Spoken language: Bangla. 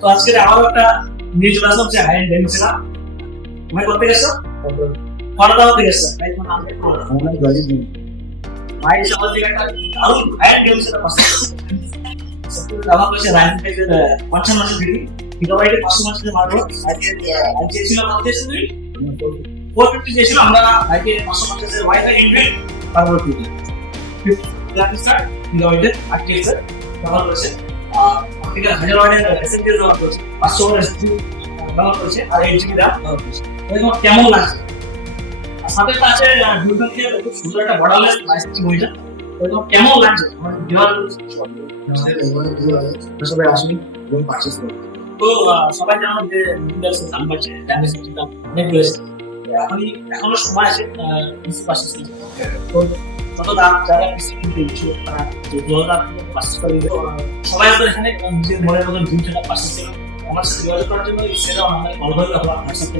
তো আজকে আরো একটা নিয়ে চলে আসলাম যে হাই এন্ড গেম ছিল ভাই করতে গেছো করাটা হতে গেছে ভাই তোমার নাম কি আমরা গাড়ি নিই ভাই সবার থেকে একটা দারুণ হাই এন্ড গেম ছিল পছন্দ আমার কাছে রাইন থেকে 55 ডিগ্রি গিগাবাইটে 500 মাসে মারবো আজকে ছিল কত দিয়েছে তুই 450 দিয়েছিল আমরা আজকে 500 মাসে ওয়াইফাই ইনভেট পারবো তুই গ্রাফিক্স কার্ড গিগাবাইটে 8 GB ব্যবহার করেছে ঠিক আছে 1000 ওয়াটের এসএসডি ব্যবহার করেছে 500 ওয়াটের এসএসডি ব্যবহার করেছে আর 8 GB RAM ব্যবহার করেছে দেখো কেমন লাগছে আর সাথে আছে দুর্গম দিয়ে খুব সুন্দর একটা বর্ডারলেস লাইসেন্স বইটা দেখো কেমন লাগছে আমাদের ডিভাইস সবাই আসুন এবং পারচেজ করুন তো সবাই জানো যে উইন্ডোজ দাম বাড়ছে ড্যামেজ সিস্টেম অনেক রয়েছে এখনো সময় আছে পিসি পারচেজ করতে তো যত দাম যারা পিসি কিনতে ইচ্ছুক তারা যে 2000 টাকা পারচেজ করে দিতে সবাই তো এখানে নিজের মনের মতন 2 টাকা পারচেজ করে আমার সাথে যোগাযোগ করার জন্য সেটা আমাদের কল করতে হবে আমার সাথে